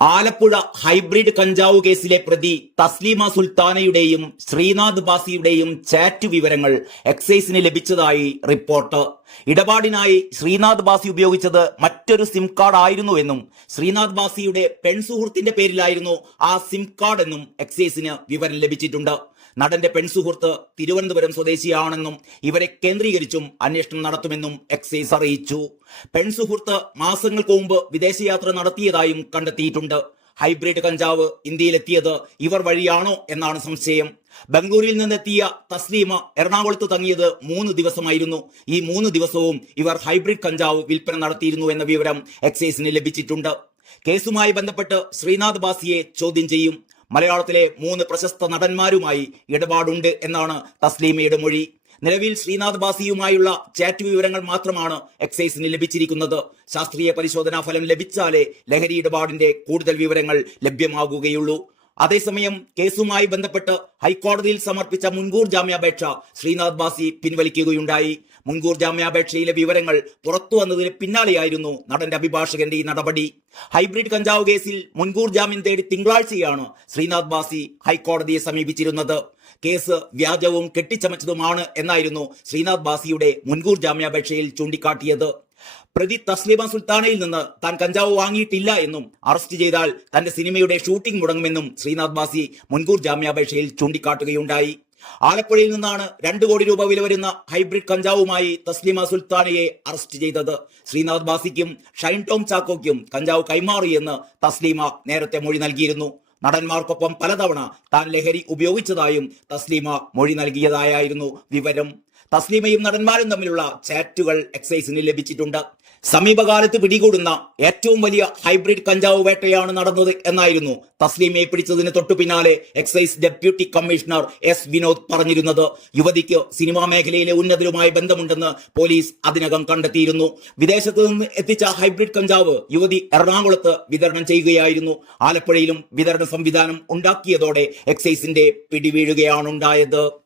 Alappuzha hybrid കഞ്ചാവ് കേസിലെ പ്രതി തസ്ലീമ സുൽത്താനയുടെയും ശ്രീനാഥ് ബാസിയുടെയും ചാറ്റ് വിവരങ്ങൾ എക്സൈസിന് ലഭിച്ചതായി റിപ്പോർട്ട്. ഇടപാടിനായി ശ്രീനാഥ് ബാസി ഉപയോഗിച്ചത് മറ്റൊരു സിം കാർഡ് ആയിരുന്നുവെന്നും ശ്രീനാഥ് ബാസിയുടെ പെൺസുഹൃത്തിന്റെ പേരിലായിരുന്നു ആ സിം കാർഡ് എന്നും എക്സൈസിന് വിവരം ലഭിച്ചിട്ടുണ്ട്. നടന്റെ പെൺസുഹൃത്ത് തിരുവനന്തപുരം സ്വദേശിയാണെന്നും ഇവരെ കേന്ദ്രീകരിച്ചും അന്വേഷണം നടത്തുമെന്നും എക്സൈസ് അറിയിച്ചു. പെൺസുഹൃത്ത് മാസങ്ങൾക്ക് മുമ്പ് വിദേശയാത്ര നടത്തിയതായും കണ്ടെത്തിയിട്ടുണ്ട്. ഹൈബ്രിഡ് കഞ്ചാവ് ഇന്ത്യയിലെത്തിയത് ഇവർ വഴിയാണോ എന്നാണ് സംശയം. ബംഗളൂരിൽ നിന്നെത്തിയ തസ്ലീമ എറണാകുളത്ത് തങ്ങിയത് മൂന്ന് ദിവസമായിരുന്നു. ഈ മൂന്ന് ദിവസവും ഇവർ ഹൈബ്രിഡ് കഞ്ചാവ് വിൽപ്പന നടത്തിയിരുന്നു എന്ന വിവരം എക്സൈസിന് ലഭിച്ചിട്ടുണ്ട്. കേസുമായി ബന്ധപ്പെട്ട് ശ്രീനാഥ് ബാസിയെ ചോദ്യം ചെയ്യും. മലയാളത്തിലെ മൂന്ന് പ്രശസ്ത നടന്മാരുമായി ഇടപാടുണ്ട് എന്നാണ് തസ്ലീമയുടെ മൊഴി. നിലവിൽ ശ്രീനാഥ് ബാസിയുമായുള്ള ചാറ്റ് വിവരങ്ങൾ മാത്രമാണ് എക്സൈസിന് ലഭിച്ചിരിക്കുന്നത്. ശാസ്ത്രീയ പരിശോധനാ ഫലം ലഭിച്ചാലേ ലഹരി ഇടപാടിന്റെ കൂടുതൽ വിവരങ്ങൾ ലഭ്യമാകുകയുള്ളൂ. അതേസമയം കേസുമായി ബന്ധപ്പെട്ട് ഹൈക്കോടതിയിൽ സമർപ്പിച്ച മുൻകൂർ ജാമ്യാപേക്ഷ ശ്രീനാഥ് ബാസി പിൻവലിക്കുകയുണ്ടായി. മുൻകൂർ ജാമ്യാപേക്ഷയിലെ വിവരങ്ങൾ പുറത്തു വന്നതിന് പിന്നാലെയായിരുന്നു നടന്റെ അഭിഭാഷകന്റെ ഈ നടപടി. ഹൈബ്രിഡ് കഞ്ചാവ് കേസിൽ മുൻകൂർ ജാമ്യം തേടി തിങ്കളാഴ്ചയാണ് ശ്രീനാഥ് ബാസി ഹൈക്കോടതിയെ സമീപിച്ചിരുന്നത്. കേസ് വ്യാജവും കെട്ടിച്ചമച്ചതുമാണ് എന്നായിരുന്നു ശ്രീനാഥ് ബാസിയുടെ മുൻകൂർ ജാമ്യാപേക്ഷയിൽ ചൂണ്ടിക്കാട്ടിയത്. പ്രതി തസ്ലിമ സുൽത്താനയിൽ നിന്ന് താൻ കഞ്ചാവ് വാങ്ങിയിട്ടില്ല എന്നും അറസ്റ്റ് ചെയ്താൽ തന്റെ സിനിമയുടെ ഷൂട്ടിംഗ് മുടങ്ങുമെന്നും ശ്രീനാഥ് ബാസി മുൻകൂർ ജാമ്യാപേക്ഷയിൽ ചൂണ്ടിക്കാട്ടുകയുണ്ടായി. ആലപ്പുഴയിൽ നിന്നാണ് രണ്ട് കോടി രൂപ വില വരുന്ന ഹൈബ്രിഡ് കഞ്ചാവുമായി തസ്ലിമ സുൽത്താനയെ അറസ്റ്റ് ചെയ്തത്. ശ്രീനാഥ് ബാസിക്കും ഷൈൻ ടോം ചാക്കോയ്ക്കും കഞ്ചാവ് കൈമാറിയെന്ന് തസ്ലീമ നേരത്തെ മൊഴി നൽകിയിരുന്നു. നടന്മാർക്കൊപ്പം പലതവണ താൻ ലഹരി ഉപയോഗിച്ചതായും തസ്ലീമ മൊഴി നൽകിയതായിരുന്നു വിവരം. തസ്ലീമയും നടന്മാരും തമ്മിലുള്ള ചാറ്റുകൾ എക്സൈസിന് ലഭിച്ചിട്ടുണ്ട്. സമീപകാലത്ത് പിടികൂടുന്ന ഏറ്റവും വലിയ ഹൈബ്രിഡ് കഞ്ചാവ് വേട്ടയാണ് നടന്നത് എന്നായിരുന്നു തസ്ലീമയെ പിടിച്ചതിന് തൊട്ടു പിന്നാലെ excise deputy commissioner S Vinod പറഞ്ഞിരുന്നത്. യുവതിക്ക് സിനിമാ മേഖലയിലെ ഉന്നതരുമായി ബന്ധമുണ്ടെന്ന് പോലീസ് അതിനകം കണ്ടെത്തിയിരുന്നു. വിദേശത്ത് നിന്ന് എത്തിച്ച ഹൈബ്രിഡ് കഞ്ചാവ് യുവതി എറണാകുളത്ത് വിതരണം ചെയ്യുകയായിരുന്നു. ആലപ്പുഴയിലും വിതരണ സംവിധാനം ഉണ്ടാക്കിയതോടെ എക്സൈസിന്റെ പിടിവീഴുകയാണുണ്ടായത്.